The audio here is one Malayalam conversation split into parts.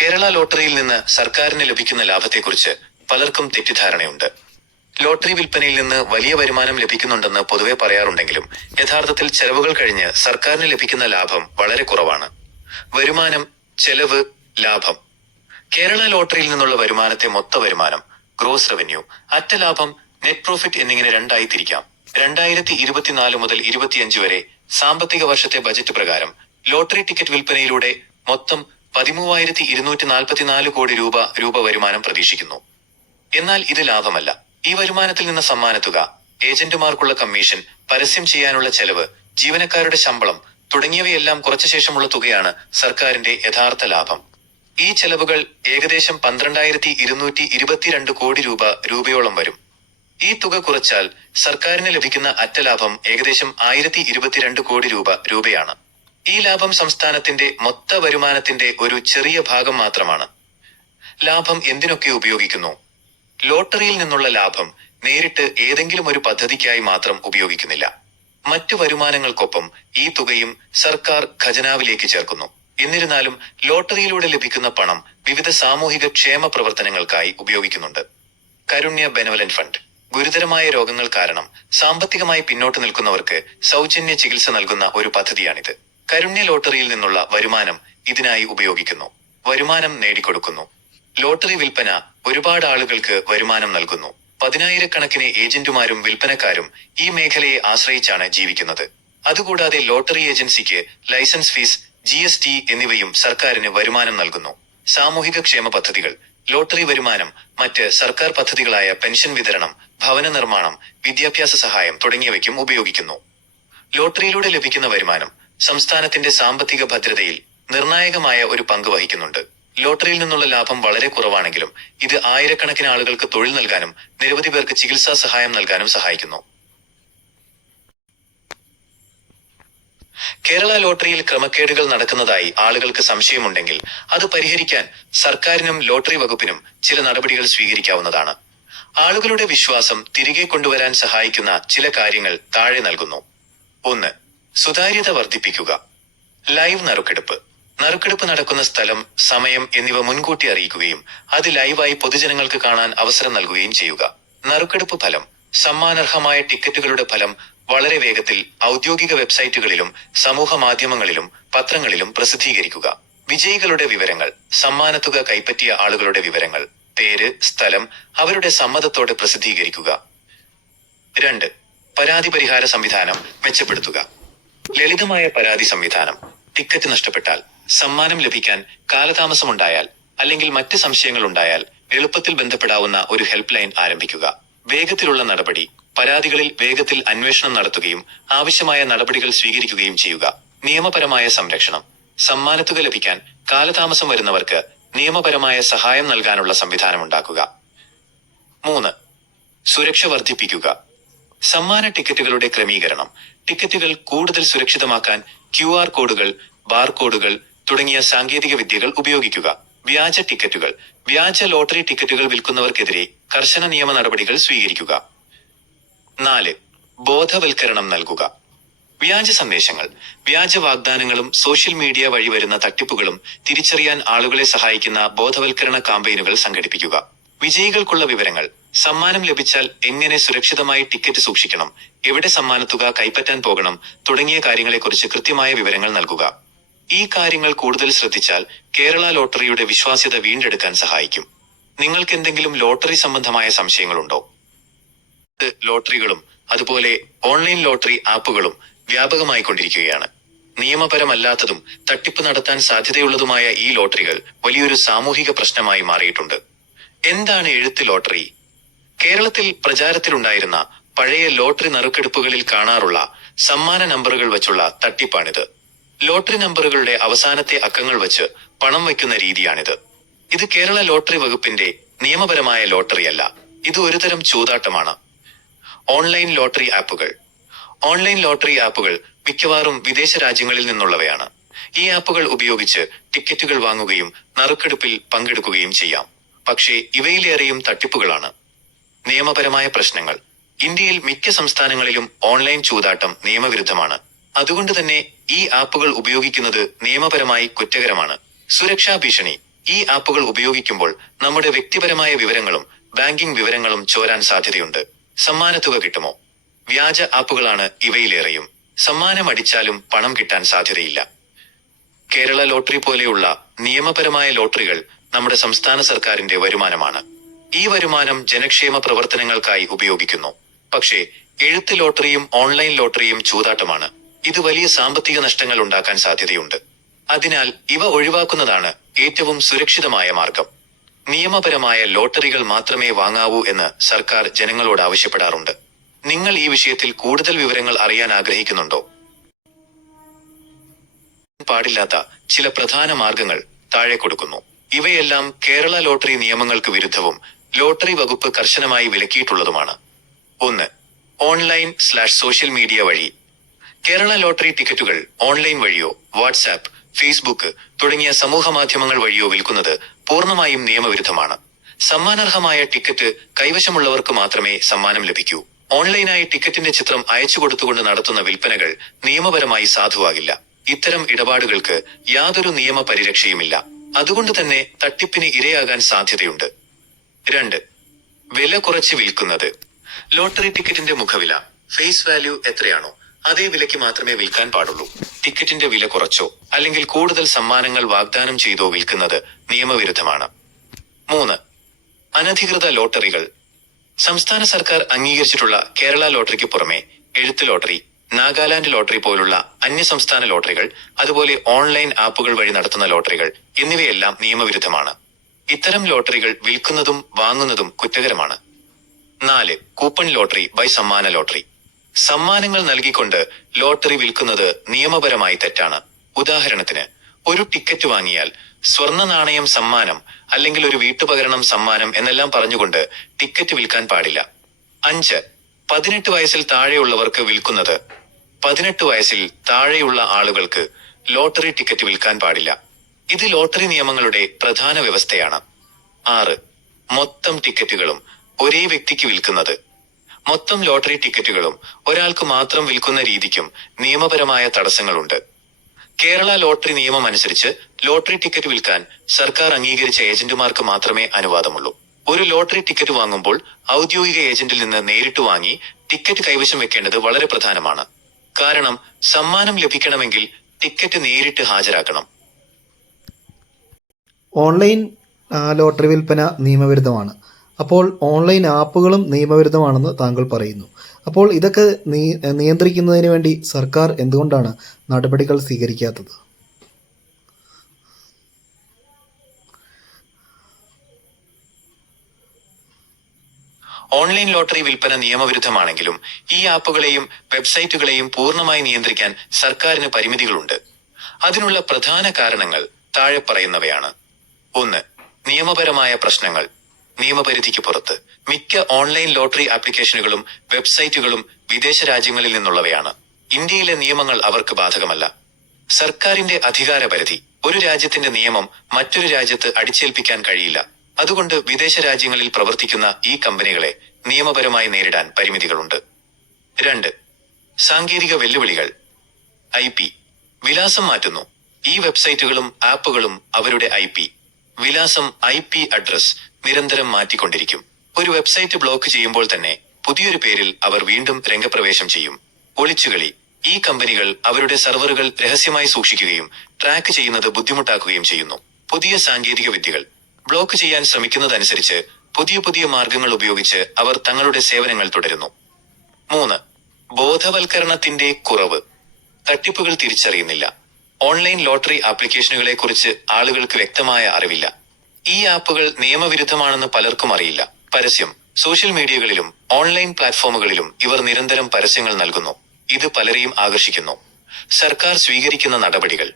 കേരള ലോട്ടറിയിൽ നിന്ന് സർക്കാരിന് ലഭിക്കുന്ന ലാഭത്തെക്കുറിച്ച് പലർക്കും തെറ്റിദ്ധാരണയുണ്ട്. ലോട്ടറി വിൽപ്പനയിൽ നിന്ന് വലിയ വരുമാനം ലഭിക്കുന്നുണ്ടെന്ന് പൊതുവെ പറയാറുണ്ടെങ്കിലും യഥാർത്ഥത്തിൽ ചെലവുകൾ കഴിഞ്ഞ് സർക്കാരിന് ലഭിക്കുന്ന ലാഭം വളരെ കുറവാണ്. വരുമാനം ചെലവ് ലാഭം. കേരള ലോട്ടറിയിൽ നിന്നുള്ള വരുമാനത്തെ മൊത്ത വരുമാനം ഗ്രോസ് റവന്യൂ അറ്റ ലാഭം നെറ്റ് പ്രോഫിറ്റ് എന്നിങ്ങനെ രണ്ടായി തിരിക്കാം. രണ്ടായിരത്തി ഇരുപത്തിനാല് മുതൽ ഇരുപത്തിയഞ്ച് വരെ സാമ്പത്തിക വർഷത്തെ ബജറ്റ് പ്രകാരം ലോട്ടറി ടിക്കറ്റ് വിൽപ്പനയിലൂടെ മൊത്തം പതിമൂവായിരത്തി ഇരുന്നൂറ്റി നാൽപ്പത്തിനാല് കോടി രൂപ രൂപ വരുമാനം പ്രതീക്ഷിക്കുന്നു. എന്നാൽ ഇത് ലാഭമല്ല. ഈ വരുമാനത്തിൽ നിന്ന് സമ്മാനത്തുക ഏജന്റുമാർക്കുള്ള കമ്മീഷൻ പരസ്യം ചെയ്യാനുള്ള ചെലവ് ജീവനക്കാരുടെ ശമ്പളം തുടങ്ങിയവയെല്ലാം കുറച്ച ശേഷമുള്ള തുകയാണ് സർക്കാരിന്റെ യഥാർത്ഥ ലാഭം. ഈ ചെലവുകൾ ഏകദേശം പന്ത്രണ്ടായിരത്തി ഇരുന്നൂറ്റി ഇരുപത്തിരണ്ട് കോടി രൂപ രൂപയോളം വരും. ഈ തുക കുറച്ചാൽ സർക്കാരിന് ലഭിക്കുന്ന അറ്റ ലാഭം ഏകദേശം ആയിരത്തി ഇരുപത്തിരണ്ട് കോടി രൂപ രൂപയാണ്. ഈ ലാഭം സംസ്ഥാനത്തിന്റെ മൊത്ത വരുമാനത്തിന്റെ ഒരു ചെറിയ ഭാഗം മാത്രമാണ്. ലാഭം എന്തിനൊക്കെ ഉപയോഗിക്കുന്നു? ലോട്ടറിയിൽ നിന്നുള്ള ലാഭം നേരിട്ട് ഏതെങ്കിലും ഒരു പദ്ധതിക്കായി മാത്രം ഉപയോഗിക്കുന്നില്ല. മറ്റു വരുമാനങ്ങൾക്കൊപ്പം ഈ തുകയും സർക്കാർ ഖജനാവിലേക്ക് ചേർക്കുന്നു. എന്നിരുന്നാലും ലോട്ടറിയിലൂടെ ലഭിക്കുന്ന പണം വിവിധ സാമൂഹിക ക്ഷേമ പ്രവർത്തനങ്ങൾക്കായി ഉപയോഗിക്കുന്നുണ്ട്. Karunya benevolent fund. ഗുരുതരമായ രോഗങ്ങൾ കാരണം സാമ്പത്തികമായി പിന്നോട്ട് നിൽക്കുന്നവർക്ക് സൗജന്യ ചികിത്സ നൽകുന്ന ഒരു പദ്ധതിയാണിത്. കരുണ്യ ലോട്ടറിയിൽ നിന്നുള്ള വരുമാനം ഇതിനായി ഉപയോഗിക്കുന്നു. വരുമാനം നേടിക്കൊടുക്കുന്നു. ലോട്ടറി വിൽപ്പന ഒരുപാട് ആളുകൾക്ക് വരുമാനം നൽകുന്നു. പതിനായിരക്കണക്കിന് ഏജന്റുമാരും വിൽപ്പനക്കാരും ഈ മേഖലയെ ആശ്രയിച്ചാണ് ജീവിക്കുന്നത്. അതുകൂടാതെ ലോട്ടറി ഏജൻസിക്ക് licence fees G S T എന്നിവയും സർക്കാരിന് വരുമാനം നൽകുന്നു. സാമൂഹിക ക്ഷേമ പദ്ധതികൾ ലോട്ടറി വരുമാനം മറ്റ് സർക്കാർ പദ്ധതികളായ പെൻഷൻ വിതരണം ഭവന നിർമ്മാണം വിദ്യാഭ്യാസ സഹായം തുടങ്ങിയവയ്ക്കും ഉപയോഗിക്കുന്നു. ലോട്ടറിയിലൂടെ ലഭിക്കുന്ന വരുമാനം സംസ്ഥാനത്തിന്റെ സാമ്പത്തിക ഭദ്രതയിൽ നിർണായകമായ ഒരു പങ്ക് വഹിക്കുന്നുണ്ട്. ലോട്ടറിയിൽ നിന്നുള്ള ലാഭം വളരെ കുറവാണെങ്കിലും ഇത് ആയിരക്കണക്കിന് ആളുകൾക്ക് തൊഴിൽ നൽകാനും നിരവധി പേർക്ക് ചികിത്സാ സഹായം നൽകാനും സഹായിക്കുന്നു. കേരള ലോട്ടറിയിൽ ക്രമക്കേടുകൾ നടക്കുന്നതായി ആളുകൾക്ക് സംശയമുണ്ടെങ്കിൽ അത് പരിഹരിക്കാൻ സർക്കാരിനും ലോട്ടറി വകുപ്പിനും ചില നടപടികൾ സ്വീകരിക്കാവുന്നതാണ്. ആളുകളുടെ വിശ്വാസം തിരികെ കൊണ്ടുവരാൻ സഹായിക്കുന്ന ചില കാര്യങ്ങൾ താഴെ നൽകുന്നു. ഒന്ന് സുതാര്യത വർദ്ധിപ്പിക്കുക. ലൈവ് നറുക്കെടുപ്പ്. നറുക്കെടുപ്പ് നടക്കുന്ന സ്ഥലം സമയം എന്നിവ മുൻകൂട്ടി അറിയിക്കുകയും അത് ലൈവായി പൊതുജനങ്ങൾക്ക് കാണാൻ അവസരം നൽകുകയും ചെയ്യുക. നറുക്കെടുപ്പ് ഫലം. സമ്മാനർഹമായ ടിക്കറ്റുകളുടെ ഫലം വളരെ വേഗത്തിൽ ഔദ്യോഗിക വെബ്സൈറ്റുകളിലും സമൂഹ മാധ്യമങ്ങളിലും പത്രങ്ങളിലും പ്രസിദ്ധീകരിക്കുക. വിജയികളുടെ വിവരങ്ങൾ സമ്മാനത്തുക കൈപ്പറ്റിയ ആളുകളുടെ വിവരങ്ങൾ പേര് സ്ഥലം അവരുടെ സമ്മതത്തോടെ പ്രസിദ്ധീകരിക്കുക. രണ്ട്. പരാതി പരിഹാര സംവിധാനം മെച്ചപ്പെടുത്തുക. ലളിതമായ പരാതി സംവിധാനം. ടിക്കറ്റ് നഷ്ടപ്പെട്ടാൽ സമ്മാനം ലഭിക്കാൻ കാലതാമസമുണ്ടായാൽ അല്ലെങ്കിൽ മറ്റ് സംശയങ്ങൾ ഉണ്ടായാൽ എളുപ്പത്തിൽ ബന്ധപ്പെടാവുന്ന ഒരു ഹെൽപ്പ് ലൈൻ ആരംഭിക്കുക. വേഗത്തിലുള്ള നടപടി പരാതികളിൽ വേഗത്തിൽ അന്വേഷണം നടത്തുകയും ആവശ്യമായ നടപടികൾ സ്വീകരിക്കുകയും ചെയ്യുക. നിയമപരമായ സംരക്ഷണം. സമ്മാനത്തുക ലഭിക്കാൻ കാലതാമസം വരുന്നവർക്ക് നിയമപരമായ സഹായം നൽകാനുള്ള സംവിധാനം ഉണ്ടാക്കുക. മൂന്ന്. സുരക്ഷ വർദ്ധിപ്പിക്കുക. സമ്മാന ടിക്കറ്റുകളുടെ ക്രമീകരണം. ടിക്കറ്റുകൾ കൂടുതൽ സുരക്ഷിതമാക്കാൻ ക്യു ആർ കോഡുകൾ ബാർകോഡുകൾ തുടങ്ങിയ സാങ്കേതിക വിദ്യകൾ ഉപയോഗിക്കുക. വ്യാജ ടിക്കറ്റുകൾ വ്യാജ ലോട്ടറി ടിക്കറ്റുകൾ വിൽക്കുന്നവർക്കെതിരെ കർശന നിയമ നടപടികൾ സ്വീകരിക്കുക. നാല് ബോധവൽക്കരണം നൽകുക. വ്യാജ സന്ദേശങ്ങൾ വ്യാജ വാഗ്ദാനങ്ങളും സോഷ്യൽ മീഡിയ വഴി വരുന്ന തട്ടിപ്പുകളും തിരിച്ചറിയാൻ ആളുകളെ സഹായിക്കുന്ന ബോധവൽക്കരണ കാമ്പയിനുകൾ സംഘടിപ്പിക്കുക. വിജയികൾക്കുള്ള വിവരങ്ങൾ സമ്മാനം ലഭിച്ചാൽ എങ്ങനെ സുരക്ഷിതമായി ടിക്കറ്റ് സൂക്ഷിക്കണം? എവിടെ സമ്മാനത്തുക കൈപ്പറ്റാൻ പോകണം? തുടങ്ങിയ കാര്യങ്ങളെക്കുറിച്ച് കൃത്യമായ വിവരങ്ങൾ നൽകുക. ഈ കാര്യങ്ങൾ കൂടുതൽ ശ്രദ്ധിച്ചാൽ കേരള ലോട്ടറിയുടെ വിശ്വാസ്യത വീണ്ടെടുക്കാൻ സഹായിക്കും. നിങ്ങൾക്ക് എന്തെങ്കിലും ലോട്ടറി സംബന്ധമായ സംശയങ്ങളുണ്ടോ? ലോട്ടറികളും അതുപോലെ ഓൺലൈൻ ലോട്ടറി ആപ്പുകളും വ്യാപകമായി കൊണ്ടിരിക്കുകയാണ്. നിയമപരമല്ലാത്തതും തട്ടിപ്പ് നടത്താൻ സാധ്യതയുള്ളതുമായ ഈ ലോട്ടറികൾ വലിയൊരു സാമൂഹിക പ്രശ്നമായി മാറിയിട്ടുണ്ട്. എന്താണ് എഴുത്ത് ലോട്ടറി? കേരളത്തിൽ പ്രചാരത്തിലുണ്ടായിരുന്ന പഴയ ലോട്ടറി നറുക്കെടുപ്പുകളിൽ കാണാറുള്ള സമ്മാന നമ്പറുകൾ വച്ചുള്ള തട്ടിപ്പാണിത്. ലോട്ടറി നമ്പറുകളുടെ അവസാനത്തെ അക്കങ്ങൾ വച്ച് പണം വയ്ക്കുന്ന രീതിയാണിത്. ഇത് കേരള ലോട്ടറി വകുപ്പിന്റെ നിയമപരമായ ലോട്ടറിയല്ല ഇത് ഒരുതരം ചൂതാട്ടമാണ്. ഓൺലൈൻ ലോട്ടറി ആപ്പുകൾ. ഓൺലൈൻ ലോട്ടറി ആപ്പുകൾ മിക്കവാറും വിദേശ രാജ്യങ്ങളിൽ നിന്നുള്ളവയാണ്. ഈ ആപ്പുകൾ ഉപയോഗിച്ച് ടിക്കറ്റുകൾ വാങ്ങുകയും നറുക്കെടുപ്പിൽ പങ്കെടുക്കുകയും ചെയ്യാം. പക്ഷേ ഇവയിലേറെയും തട്ടിപ്പുകളാണ്. നിയമപരമായ പ്രശ്നങ്ങൾ. ഇന്ത്യയിൽ മിക്ക സംസ്ഥാനങ്ങളിലും ഓൺലൈൻ ചൂതാട്ടം നിയമവിരുദ്ധമാണ്. അതുകൊണ്ട് തന്നെ ഈ ആപ്പുകൾ ഉപയോഗിക്കുന്നത് നിയമപരമായി കുറ്റകരമാണ്. സുരക്ഷാ ഭീഷണി. ഈ ആപ്പുകൾ ഉപയോഗിക്കുമ്പോൾ നമ്മുടെ വ്യക്തിപരമായ വിവരങ്ങളും ബാങ്കിംഗ് വിവരങ്ങളും ചോരാൻ സാധ്യതയുണ്ട്. സമ്മാനത്തുക കിട്ടുമോ? വ്യാജ ആപ്പുകളാണ് ഇവയിലേറെയും. സമ്മാനം അടിച്ചാലും പണം കിട്ടാൻ സാധ്യതയില്ല. കേരള ലോട്ടറി പോലെയുള്ള നിയമപരമായ ലോട്ടറികൾ നമ്മുടെ സംസ്ഥാന സർക്കാരിന്റെ വരുമാനമാണ്. ഈ വരുമാനം ജനക്ഷേമ പ്രവർത്തനങ്ങൾക്കായി ഉപയോഗിക്കുന്നു. പക്ഷേ എഴുത്ത് ലോട്ടറിയും ഓൺലൈൻ ലോട്ടറിയും ചൂതാട്ടമാണ്. ഇത് വലിയ സാമ്പത്തിക നഷ്ടങ്ങൾ ഉണ്ടാക്കാൻ സാധ്യതയുണ്ട്. അതിനാൽ ഇവ ഒഴിവാക്കുന്നതാണ് ഏറ്റവും സുരക്ഷിതമായ മാർഗം. നിയമപരമായ ലോട്ടറികൾ മാത്രമേ വാങ്ങാവൂ എന്ന് സർക്കാർ ജനങ്ങളോട് ആവശ്യപ്പെടാറുണ്ട്. നിങ്ങൾ ഈ വിഷയത്തിൽ കൂടുതൽ വിവരങ്ങൾ അറിയാൻ ആഗ്രഹിക്കുന്നുണ്ടോ? പാടില്ലാത്ത ചില പ്രധാന മാർഗങ്ങൾ താഴെ കൊടുക്കുന്നു. ഇവയെല്ലാം കേരള ലോട്ടറി നിയമങ്ങൾക്ക് വിരുദ്ധവും ലോട്ടറി വകുപ്പ് കർശനമായി വിലക്കിയിട്ടുള്ളതുമാണ്. ഒന്ന് ഓൺലൈൻ സ്ലാഷ് സോഷ്യൽ മീഡിയ വഴി. കേരള ലോട്ടറി ടിക്കറ്റുകൾ ഓൺലൈൻ വഴിയോ വാട്സാപ്പ് ഫേസ്ബുക്ക് തുടങ്ങിയ സമൂഹ മാധ്യമങ്ങൾ വഴിയോ വിൽക്കുന്നത് പൂർണമായും നിയമവിരുദ്ധമാണ്. സമ്മാനർഹമായ ടിക്കറ്റ് കൈവശമുള്ളവർക്ക് മാത്രമേ സമ്മാനം ലഭിക്കൂ. ഓൺലൈനായി ടിക്കറ്റിന്റെ ചിത്രം അയച്ചു കൊടുത്തുകൊണ്ട് നടത്തുന്ന വിൽപ്പനകൾ നിയമപരമായി സാധുവാകില്ല. ഇത്തരം ഇടപാടുകൾക്ക് യാതൊരു നിയമ പരിരക്ഷയുമില്ല. അതുകൊണ്ട് തന്നെ തട്ടിപ്പിന് ഇരയാകാൻ സാധ്യതയുണ്ട്. രണ്ട് വില കുറച്ച് വിൽക്കുന്നത്. ലോട്ടറി ടിക്കറ്റിന്റെ മുഖവില ഫേസ് വാല്യൂ എത്രയാണോ അതേ വിലയ്ക്ക് മാത്രമേ വിൽക്കാൻ പാടുള്ളൂ. ടിക്കറ്റിന്റെ വില കുറച്ചോ അല്ലെങ്കിൽ കൂടുതൽ സമ്മാനങ്ങൾ വാഗ്ദാനം ചെയ്തോ വിൽക്കുന്നത് നിയമവിരുദ്ധമാണ്. മൂന്ന് അനധികൃത ലോട്ടറികൾ. സംസ്ഥാന സർക്കാർ അംഗീകരിച്ചിട്ടുള്ള കേരള ലോട്ടറിക്ക് പുറമെ എഴുത്ത് ലോട്ടറി നാഗാലാൻഡ് ലോട്ടറി പോലുള്ള അന്യസംസ്ഥാന ലോട്ടറികൾ അതുപോലെ ഓൺലൈൻ ആപ്പുകൾ വഴി നടത്തുന്ന ലോട്ടറികൾ എന്നിവയെല്ലാം നിയമവിരുദ്ധമാണ്. ഇത്തരം ലോട്ടറികൾ വിൽക്കുന്നതും വാങ്ങുന്നതും കുറ്റകരമാണ്. നാല് കൂപ്പൺ ലോട്ടറി ബൈ സമ്മാന ലോട്ടറി. സമ്മാനങ്ങൾ നൽകിക്കൊണ്ട് ലോട്ടറി വിൽക്കുന്നത് നിയമപരമായി തെറ്റാണ്. ഉദാഹരണത്തിന് ഒരു ടിക്കറ്റ് വാങ്ങിയാൽ സ്വർണ നാണയം സമ്മാനം അല്ലെങ്കിൽ ഒരു വീട്ടുപകരണം സമ്മാനം എന്നെല്ലാം പറഞ്ഞുകൊണ്ട് ടിക്കറ്റ് വിൽക്കാൻ പാടില്ല. അഞ്ച് പതിനെട്ട് വയസ്സിൽ താഴെയുള്ളവർക്ക് വിൽക്കുന്നത് പതിനെട്ട് വയസ്സിൽ താഴെയുള്ള ആളുകൾക്ക് ലോട്ടറി ടിക്കറ്റ് വിൽക്കാൻ പാടില്ല. ഇത് ലോട്ടറി നിയമങ്ങളുടെ പ്രധാന വ്യവസ്ഥയാണ്. ആറ്. മൊത്തം ടിക്കറ്റുകളും ഒരേ വ്യക്തിക്ക് വിൽക്കുന്നത്. മൊത്തം ലോട്ടറി ടിക്കറ്റുകളും ഒരാൾക്ക് മാത്രം വിൽക്കുന്ന രീതിക്കും നിയമപരമായ തടസ്സങ്ങളുണ്ട്. കേരള ലോട്ടറി നിയമം അനുസരിച്ച് ലോട്ടറി ടിക്കറ്റ് വിൽക്കാൻ സർക്കാർ അംഗീകരിച്ച ഏജന്റുമാർക്ക് മാത്രമേ അനുവാദമുള്ളൂ. ഒരു ലോട്ടറി ടിക്കറ്റ് വാങ്ങുമ്പോൾ ഔദ്യോഗിക ഏജന്റിൽ നിന്ന് നേരിട്ട് വാങ്ങി ടിക്കറ്റ് കൈവശം വെക്കേണ്ടത് വളരെ പ്രധാനമാണ്. കാരണം സമ്മാനം ലഭിക്കണമെങ്കിൽ ടിക്കറ്റ് നേരിട്ട് ഹാജരാക്കണം. ഓൺലൈൻ ലോട്ടറി വിൽപ്പന നിയമവിരുദ്ധമാണ്. അപ്പോൾ ഓൺലൈൻ ആപ്പുകളും നിയമവിരുദ്ധമാണെന്ന് താങ്കൾ പറയുന്നു. അപ്പോൾ ഇതൊക്കെ നിയന്ത്രിക്കുന്നതിന് വേണ്ടി സർക്കാർ എന്തുകൊണ്ടാണ് നടപടികൾ സ്വീകരിക്കാത്തത്? ഓൺലൈൻ ലോട്ടറി വിൽപ്പന നിയമവിരുദ്ധമാണെങ്കിലും ഈ ആപ്പുകളെയും വെബ്സൈറ്റുകളെയും പൂർണമായി നിയന്ത്രിക്കാൻ സർക്കാരിന് പരിമിതികളുണ്ട്. അതിനുള്ള പ്രധാന കാരണങ്ങൾ താഴെ പറയുന്നവയാണ്. ഒന്ന് നിയമപരമായ പ്രശ്നങ്ങൾ. നിയമപരിധിക്ക് പുറത്ത് മിക്ക ഓൺലൈൻ ലോട്ടറി ആപ്ലിക്കേഷനുകളും വെബ്സൈറ്റുകളും വിദേശ രാജ്യങ്ങളിൽ നിന്നുള്ളവയാണ്. ഇന്ത്യയിലെ നിയമങ്ങൾ അവർക്ക് ബാധകമല്ല. സർക്കാരിന്റെ അധികാരപരിധി ഒരു രാജ്യത്തിന്റെ നിയമം മറ്റൊരു രാജ്യത്ത് അടിച്ചേൽപ്പിക്കാൻ കഴിയില്ല. അതുകൊണ്ട് വിദേശ രാജ്യങ്ങളിൽ പ്രവർത്തിക്കുന്ന ഈ കമ്പനികളെ നിയമപരമായി നേരിടാൻ പരിമിതികളുണ്ട്. രണ്ട് സാങ്കേതിക വെല്ലുവിളികൾ. I P. വിലാസം മാറ്റുന്നു. ഈ വെബ്സൈറ്റുകളും ആപ്പുകളും അവരുടെ ഐ പി. വിലാസം ഐ പി അഡ്രസ് നിരന്തരം മാറ്റിക്കൊണ്ടിരിക്കും. ഒരു വെബ്സൈറ്റ് ബ്ലോക്ക് ചെയ്യുമ്പോൾ തന്നെ പുതിയൊരു പേരിൽ അവർ വീണ്ടും രംഗപ്രവേശം ചെയ്യും. ഒളിച്ചുകളി. ഈ കമ്പനികൾ അവരുടെ സെർവറുകൾ രഹസ്യമായി സൂക്ഷിക്കുകയും ട്രാക്ക് ചെയ്യുന്നത് ബുദ്ധിമുട്ടാക്കുകയും ചെയ്യുന്നു. പുതിയ സാങ്കേതിക വിദ്യകൾ ബ്ലോക്ക് ചെയ്യാൻ ശ്രമിക്കുന്നതനുസരിച്ച് പുതിയ പുതിയ മാർഗങ്ങൾ ഉപയോഗിച്ച് അവർ തങ്ങളുടെ സേവനങ്ങൾ തുടരുന്നു. മൂന്ന് ബോധവൽക്കരണത്തിന്റെ കുറവ്. തട്ടിപ്പുകൾ തിരിച്ചറിയുന്നില്ല. ഓൺലൈൻ ലോട്ടറി ആപ്ലിക്കേഷനുകളെ കുറിച്ച് ആളുകൾക്ക് വ്യക്തമായ അറിവില്ല. ഈ ആപ്പുകൾ നിയമവിരുദ്ധമാണെന്ന് പലർക്കും അറിയില്ല. പരസ്യം സോഷ്യൽ മീഡിയകളിലും ഓൺലൈൻ പ്ലാറ്റ്ഫോമുകളിലും ഇവർ നിരന്തരം പരസ്യങ്ങൾ നൽകുന്നു. ഇത് പലരെയും ആകർഷിക്കുന്നു. സർക്കാർ സ്വീകരിക്കുന്ന നടപടികൾ.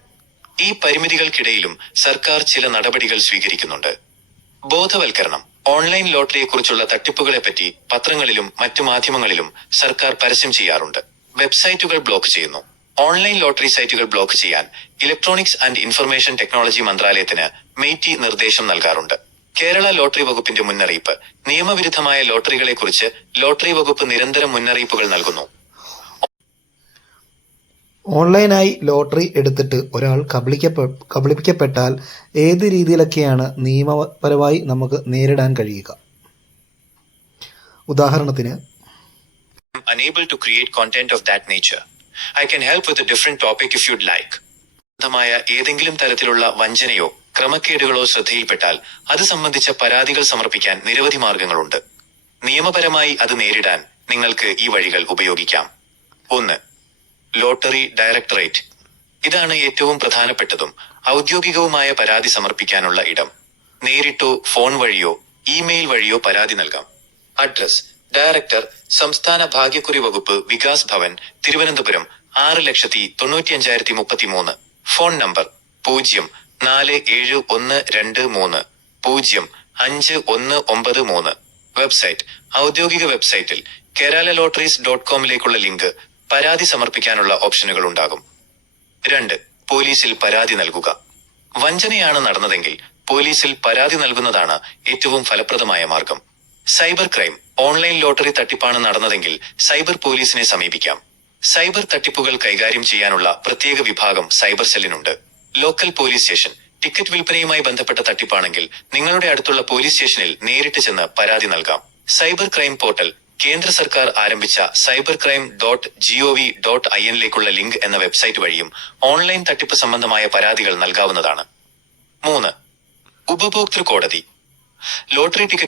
ഈ പരിമിതികൾക്കിടയിലും സർക്കാർ ചില നടപടികൾ സ്വീകരിക്കുന്നുണ്ട്. ബോധവൽക്കരണം ഓൺലൈൻ ലോട്ടറിയെക്കുറിച്ചുള്ള തട്ടിപ്പുകളെപ്പറ്റി പത്രങ്ങളിലും മറ്റു മാധ്യമങ്ങളിലും സർക്കാർ പരസ്യം ചെയ്യാറുണ്ട്. വെബ്സൈറ്റുകൾ ബ്ലോക്ക് ചെയ്യുന്നു. ഓൺലൈൻ ലോട്ടറി സൈറ്റുകൾ ബ്ലോക്ക് ചെയ്യാൻ ഇലക്ട്രോണിക്സ് ആൻഡ് ഇൻഫർമേഷൻ ടെക്നോളജി മന്ത്രാലയത്തിന് മെയ്റ്റി നിർദ്ദേശം നൽകാറുണ്ട്. കേരള ലോട്ടറി വകുപ്പിന്റെ മുന്നറിയിപ്പ് നിയമവിരുദ്ധമായ ലോട്ടറികളെക്കുറിച്ച് ലോട്ടറി വകുപ്പ് നിരന്തരം മുന്നറിയിപ്പുകൾ നൽകുന്നു. ഓൺലൈനായി ലോട്ടറി എടുത്തിട്ട് ഒരാൾ കബളിക്കപ്പെ കബളിപ്പിക്കപ്പെട്ടാൽ ഏത് രീതിയിലൊക്കെയാണ് നിയമപരമായി നമുക്ക് നേരിടാൻ കഴിയുക ഉദാഹരണത്തിന് unable to create content of that nature. I can help with a different topic if you'd like. ഏതെങ്കിലും തരത്തിലുള്ള വഞ്ചനയോ ക്രമക്കേടുകളോ ശ്രദ്ധയിൽപ്പെട്ടാൽ അത് സംബന്ധിച്ച പരാതികൾ സമർപ്പിക്കാൻ നിരവധി മാർഗങ്ങളുണ്ട് നിയമപരമായി അത് നേരിടാൻ നിങ്ങൾക്ക് ഈ വഴികൾ ഉപയോഗിക്കാം ഒന്ന് ലോട്ടറി ഡയറക്ടറേറ്റ്. ഇതാണ് ഏറ്റവും പ്രധാനപ്പെട്ടതും ഔദ്യോഗികവുമായ പരാതി സമർപ്പിക്കാനുള്ള ഇടം. നേരിട്ടോ ഫോൺ വഴിയോ ഇമെയിൽ വഴിയോ പരാതി നൽകാം. അഡ്രസ് ഡയറക്ടർ സംസ്ഥാന ഭാഗ്യക്കുറി വകുപ്പ് വികാസ് ഭവൻ തിരുവനന്തപുരം ആറ് ലക്ഷത്തി തൊണ്ണൂറ്റിയഞ്ചായിരത്തി മുപ്പത്തിമൂന്ന്. ഫോൺ നമ്പർ പൂജ്യം നാല് ഏഴ് ഒന്ന് രണ്ട് മൂന്ന് പൂജ്യം അഞ്ച് ഒന്ന് ഒമ്പത് മൂന്ന്. വെബ്സൈറ്റ് ഔദ്യോഗിക വെബ്സൈറ്റിൽ കേരള ലോട്ടറീസ് ഡോട്ട് കോമിലേക്കുള്ള ലിങ്ക് പരാതി സമർപ്പിക്കാനുള്ള ഓപ്ഷനുകൾ ഉണ്ടാകും. രണ്ട് പോലീസിൽ പരാതി നൽകുക. വഞ്ചനയാണ് നടന്നതെങ്കിൽ പോലീസിൽ പരാതി നൽകുന്നതാണ് ഏറ്റവും ഫലപ്രദമായ മാർഗം. സൈബർ ക്രൈം ഓൺലൈൻ ലോട്ടറി തട്ടിപ്പാണ് നടന്നതെങ്കിൽ സൈബർ പോലീസിനെ സമീപിക്കാം. സൈബർ തട്ടിപ്പുകൾ കൈകാര്യം ചെയ്യാനുള്ള പ്രത്യേക വിഭാഗം സൈബർ സെല്ലിനുണ്ട്. ലോക്കൽ പോലീസ് സ്റ്റേഷൻ ടിക്കറ്റ് വിൽപ്പനയുമായി ബന്ധപ്പെട്ട തട്ടിപ്പാണെങ്കിൽ നിങ്ങളുടെ അടുത്തുള്ള പോലീസ് സ്റ്റേഷനിൽ നേരിട്ട് ചെന്ന് പരാതി നൽകാം. സൈബർ ക്രൈം പോർട്ടൽ കേന്ദ്ര സർക്കാർ ആരംഭിച്ച cyber crime dot gov dot I എന്നിലേക്കുള്ള link എന്ന വെബ്സൈറ്റ് വഴിയും ഓൺലൈൻ തട്ടിപ്പ് സംബന്ധമായ പരാതികൾ നൽകാവുന്നതാണ്. മൂന്ന് ഉപഭോക്തൃ കോടതി. ലോട്ടറി ടിക്കറ്റ്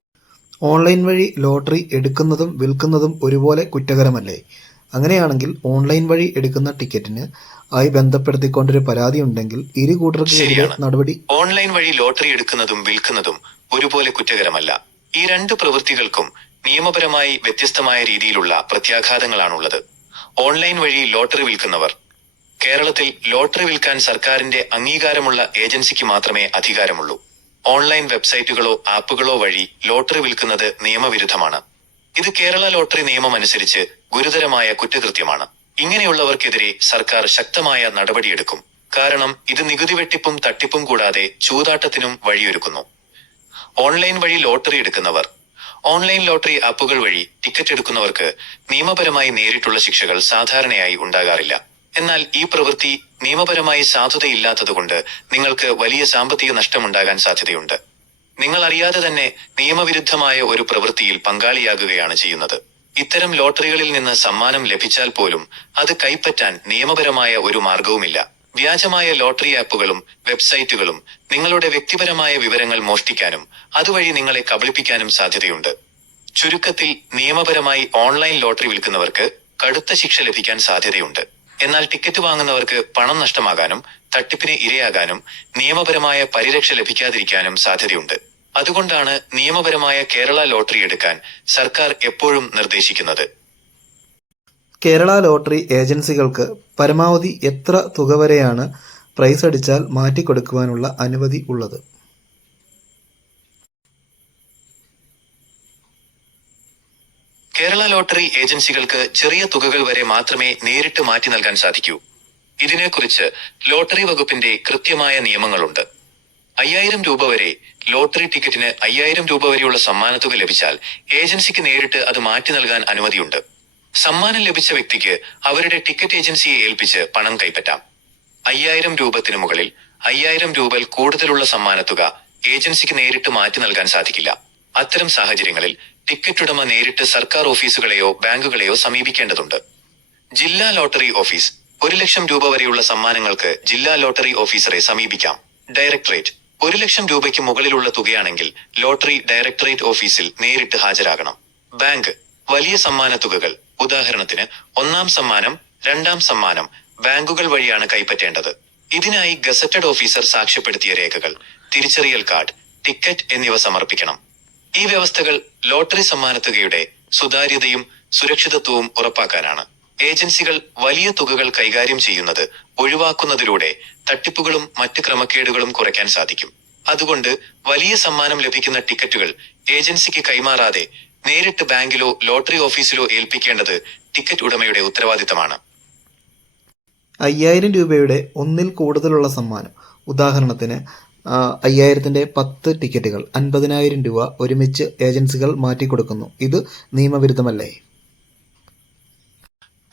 ഓൺലൈൻ വഴി ലോട്ടറി എടുക്കുന്നതും വിൽക്കുന്നതും ഒരുപോലെ കുറ്റകരമല്ലേ? അങ്ങനെയാണെങ്കിൽ ഓൺലൈൻ വഴി എടുക്കുന്ന ടിക്കറ്റിന് ആയി ബന്ധപ്പെടുത്തിക്കൊണ്ടൊരു പരാതി ഉണ്ടെങ്കിൽ ഇരു കൂട്ടർക്കെതിരെ. നടപടി ഓൺലൈൻ വഴി ലോട്ടറി എടുക്കുന്നതും വിൽക്കുന്നതും ഒരുപോലെ കുറ്റകരമല്ല. ഈ രണ്ട് പ്രവൃത്തികൾക്കും നിയമപരമായി വ്യത്യസ്തമായ രീതിയിലുള്ള പ്രത്യാഘാതങ്ങളാണുള്ളത്. ഓൺലൈൻ വഴി ലോട്ടറി വിൽക്കുന്നവർ കേരളത്തിൽ ലോട്ടറി വിൽക്കാൻ സർക്കാരിന്റെ അംഗീകാരമുള്ള ഏജൻസിക്ക് മാത്രമേ അധികാരമുള്ളൂ. ഓൺലൈൻ വെബ്സൈറ്റുകളോ ആപ്പുകളോ വഴി ലോട്ടറി വിൽക്കുന്നത് നിയമവിരുദ്ധമാണ്. ഇത് കേരള ലോട്ടറി നിയമം അനുസരിച്ച് ഗുരുതരമായ കുറ്റകൃത്യമാണ്. ഇങ്ങനെയുള്ളവർക്കെതിരെ സർക്കാർ ശക്തമായ നടപടിയെടുക്കും. കാരണം ഇത് നികുതി വെട്ടിപ്പും തട്ടിപ്പും കൂടാതെ ചൂതാട്ടത്തിനും വഴിയൊരുക്കുന്നു. ഓൺലൈൻ വഴി ലോട്ടറി എടുക്കുന്നവർ ഓൺലൈൻ ലോട്ടറി ആപ്പുകൾ വഴി ടിക്കറ്റ് എടുക്കുന്നവർക്ക് നിയമപരമായി നേരിട്ടുള്ള ശിക്ഷകൾ സാധാരണയായി ഉണ്ടാകാറില്ല. എന്നാൽ ഈ പ്രവൃത്തി നിയമപരമായി സാധുതയില്ലാത്തതുകൊണ്ട് നിങ്ങൾക്ക് വലിയ സാമ്പത്തിക നഷ്ടമുണ്ടാകാൻ സാധ്യതയുണ്ട്. നിങ്ങൾ അറിയാതെ തന്നെ നിയമവിരുദ്ധമായ ഒരു പ്രവൃത്തിയിൽ പങ്കാളിയാകുകയാണ് ചെയ്യുന്നത്. ഇത്തരം ലോട്ടറികളിൽ നിന്ന് സമ്മാനം ലഭിച്ചാൽ പോലും അത് കൈപ്പറ്റാൻ നിയമപരമായ ഒരു മാർഗവുമില്ല വ്യാജമായ ലോട്ടറി ആപ്പുകളും വെബ്സൈറ്റുകളും നിങ്ങളുടെ വ്യക്തിപരമായ വിവരങ്ങൾ മോഷ്ടിക്കാനും അതുവഴി നിങ്ങളെ കബളിപ്പിക്കാനും സാധ്യതയുണ്ട്. ചുരുക്കത്തിൽ നിയമപരമായി ഓൺലൈൻ ലോട്ടറി വിൽക്കുന്നവർക്ക് കടുത്ത ശിക്ഷ ലഭിക്കാൻ സാധ്യതയുണ്ട്. എന്നാൽ ടിക്കറ്റ് വാങ്ങുന്നവർക്ക് പണം നഷ്ടമാകാനും തട്ടിപ്പിന് ഇരയാകാനും നിയമപരമായ പരിരക്ഷ ലഭിക്കാതിരിക്കാനും സാധ്യതയുണ്ട്. അതുകൊണ്ടാണ് നിയമപരമായ കേരള ലോട്ടറി എടുക്കാൻ സർക്കാർ എപ്പോഴും നിർദ്ദേശിക്കുന്നത്. കേരള ലോട്ടറി ഏജൻസികൾക്ക് പരമാവധി എത്ര തുക വരെയാണ് പ്രൈസ് അടിച്ചാൽ മാറ്റിക്കൊടുക്കുവാനുള്ള അനുമതി ഉള്ളത്? കേരള ലോട്ടറി ഏജൻസികൾക്ക് ചെറിയ തുകകൾ വരെ മാത്രമേ നേരിട്ട് മാറ്റി നൽകാൻ സാധിക്കൂ. ഇതിനെക്കുറിച്ച് ലോട്ടറി വകുപ്പിന്റെ കൃത്യമായ നിയമങ്ങളുണ്ട്. അയ്യായിരം രൂപ വരെ ലോട്ടറി ടിക്കറ്റിന് അയ്യായിരം രൂപ വരെയുള്ള സമ്മാനത്തുക ലഭിച്ചാൽ ഏജൻസിക്ക് നേരിട്ട് അത് മാറ്റി നൽകാൻ അനുമതിയുണ്ട്. സമ്മാനം ലഭിച്ച വ്യക്തിക്ക് അവരുടെ ടിക്കറ്റ് ഏജൻസിയെ ഏൽപ്പിച്ച് പണം കൈപ്പറ്റാം. അയ്യായിരം രൂപത്തിനു മുകളിൽ അയ്യായിരം രൂപയിൽ കൂടുതലുള്ള സമ്മാനത്തുക ഏജൻസിക്ക് നേരിട്ട് മാറ്റി നൽകാൻ സാധിക്കില്ല. അത്തരം സാഹചര്യങ്ങളിൽ ടിക്കറ്റ് ഉടമ നേരിട്ട് സർക്കാർ ഓഫീസുകളെയോ ബാങ്കുകളെയോ സമീപിക്കേണ്ടതുണ്ട്. ജില്ലാ ലോട്ടറി ഓഫീസ് ഒരു ലക്ഷം രൂപ വരെയുള്ള സമ്മാനങ്ങൾക്ക് ജില്ലാ ലോട്ടറി ഓഫീസറെ സമീപിക്കാം. ഡയറക്ടറേറ്റ് ഒരു ലക്ഷം രൂപയ്ക്ക് മുകളിലുള്ള തുകയാണെങ്കിൽ ലോട്ടറി ഡയറക്ടറേറ്റ് ഓഫീസിൽ നേരിട്ട് ഹാജരാകണം. ബാങ്ക് വലിയ സമ്മാന തുകകൾ ഉദാഹരണത്തിന് ഒന്നാം സമ്മാനം രണ്ടാം സമ്മാനം ബാങ്കുകൾ വഴിയാണ് കൈപ്പറ്റേണ്ടത്. ഇതിനായി ഗസറ്റഡ് ഓഫീസർ സാക്ഷ്യപ്പെടുത്തിയ രേഖകൾ തിരിച്ചറിയൽ കാർഡ് ടിക്കറ്റ് എന്നിവ സമർപ്പിക്കണം. ഈ വ്യവസ്ഥകൾ ലോട്ടറി സമ്മാനത്തുകയുടെ സുതാര്യതയും സുരക്ഷിതത്വവും ഉറപ്പാക്കാനാണ്. ഏജൻസികൾ വലിയ തുകകൾ കൈകാര്യം ചെയ്യുന്നത് ഒഴിവാക്കുന്നതിലൂടെ തട്ടിപ്പുകളും മറ്റ് ക്രമക്കേടുകളും കുറയ്ക്കാൻ സാധിക്കും. അതുകൊണ്ട് വലിയ സമ്മാനം ലഭിക്കുന്ന ടിക്കറ്റുകൾ ഏജൻസിക്ക് കൈമാറാതെ നേരിട്ട് ബാങ്കിലോ ലോട്ടറി ഓഫീസിലോ ഏൽപ്പിക്കേണ്ടത് ടിക്കറ്റ് ഉടമയുടെ ഉത്തരവാദിത്തമാണ്. അയ്യായിരം രൂപയുടെ ഒന്നിൽ കൂടുതലുള്ള സമ്മാനം. ഉദാഹരണത്തിന് അയ്യായിരത്തിന്റെ പത്ത് ടിക്കറ്റുകൾ അൻപതിനായിരം രൂപ ഒരുമിച്ച് ഏജൻസികൾ മാറ്റിക്കൊടുക്കുന്നു. ഇത് നിയമവിരുദ്ധമല്ലേ?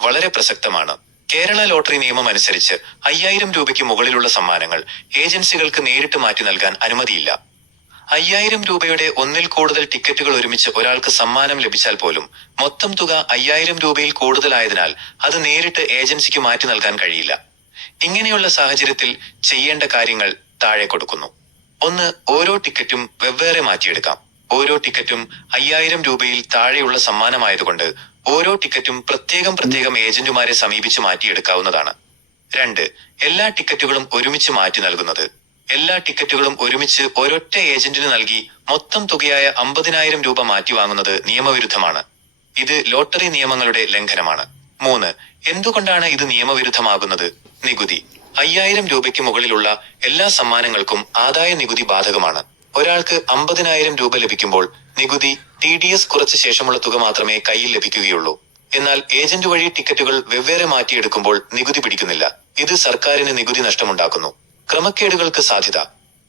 വളരെ പ്രസക്തമാണ്. കേരള ലോട്ടറി നിയമം അനുസരിച്ച് അയ്യായിരം രൂപയ്ക്ക് മുകളിലുള്ള സമ്മാനങ്ങൾ ഏജൻസികൾക്ക് നേരിട്ട് മാറ്റി നൽകാൻ അനുമതിയില്ല. അയ്യായിരം രൂപയുടെ ഒന്നിൽ കൂടുതൽ ടിക്കറ്റുകൾ ഒരുമിച്ച് ഒരാൾക്ക് സമ്മാനം ലഭിച്ചാൽ പോലും മൊത്തം തുക അയ്യായിരം രൂപയിൽ കൂടുതലായതിനാൽ അത് നേരിട്ട് ഏജൻസിക്ക് മാറ്റി നൽകാൻ കഴിയില്ല. ഇങ്ങനെയുള്ള സാഹചര്യത്തിൽ ചെയ്യേണ്ട കാര്യങ്ങൾ താഴെ കൊടുക്കുന്നു. ഒന്ന് ഓരോ ടിക്കറ്റും വെവ്വേറെ മാറ്റിയെടുക്കാം. ഓരോ ടിക്കറ്റും അയ്യായിരം രൂപയിൽ താഴെയുള്ള സമ്മാനമായതുകൊണ്ട് ഓരോ ടിക്കറ്റും പ്രത്യേകം പ്രത്യേകം ഏജന്റുമാരെ സമീപിച്ച് മാറ്റിയെടുക്കാവുന്നതാണ്. രണ്ട് എല്ലാ ടിക്കറ്റുകളും ഒരുമിച്ച് മാറ്റി നൽകുന്നത് എല്ലാ ടിക്കറ്റുകളും ഒരുമിച്ച് ഒരൊറ്റ ഏജന്റിന് നൽകി മൊത്തം തുകയായ അമ്പതിനായിരം രൂപ മാറ്റി വാങ്ങുന്നത് നിയമവിരുദ്ധമാണ്. ഇത് ലോട്ടറി നിയമങ്ങളുടെ ലംഘനമാണ്. മൂന്ന് എന്തുകൊണ്ടാണ് ഇത് നിയമവിരുദ്ധമാകുന്നത്? നികുതി. അയ്യായിരം രൂപയ്ക്ക് മുകളിലുള്ള എല്ലാ സമ്മാനങ്ങൾക്കും ആദായ നികുതി ബാധകമാണ്. ഒരാൾക്ക് അമ്പതിനായിരം രൂപ ലഭിക്കുമ്പോൾ നികുതി ടി ഡി എസ് കുറച്ച ശേഷമുള്ള തുക മാത്രമേ കയ്യിൽ ലഭിക്കുകയുള്ളൂ. എന്നാൽ ഏജന്റ് വഴി ടിക്കറ്റുകൾ വെവ്വേറെ മാറ്റിയെടുക്കുമ്പോൾ നികുതി പിടിക്കുന്നില്ല. ഇത് സർക്കാരിന് നികുതി നഷ്ടമുണ്ടാക്കുന്നു. ക്രമക്കേടുകൾക്ക് സാധ്യത.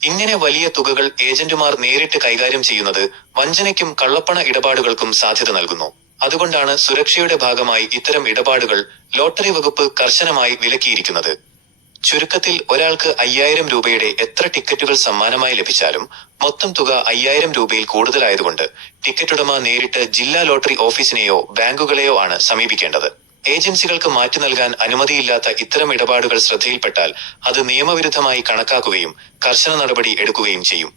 ഇങ്ങനെ വലിയ തുകകൾ ഏജന്റുമാർ നേരിട്ട് കൈകാര്യം ചെയ്യുന്നത് വഞ്ചനയ്ക്കും കള്ളപ്പണ ഇടപാടുകൾക്കും സാധ്യത നൽകുന്നു. അതുകൊണ്ടാണ് സുരക്ഷയുടെ ഭാഗമായി ഇത്തരം ഇടപാടുകൾ ലോട്ടറി വകുപ്പ് കർശനമായി വിലക്കിയിരിക്കുന്നത്. ചുരുക്കത്തിൽ ഒരാൾക്ക് അയ്യായിരം രൂപയുടെ എത്ര ടിക്കറ്റുകൾ സമ്മാനമായി ലഭിച്ചാലും മൊത്തം തുക അയ്യായിരം രൂപയിൽ കൂടുതലായതുകൊണ്ട് ടിക്കറ്റുടമ നേരിട്ട് ജില്ലാ ലോട്ടറി ഓഫീസിനെയോ ബാങ്കുകളെയോ ആണ് സമീപിക്കേണ്ടത്. ഏജൻസികൾക്ക് മാറ്റി നൽകാൻ അനുമതിയില്ലാത്ത ഇത്തരം ഇടപാടുകൾ ശ്രദ്ധയിൽപ്പെട്ടാൽ അത് നിയമവിരുദ്ധമായി കണക്കാക്കുകയും കർശന നടപടി എടുക്കുകയും ചെയ്യും.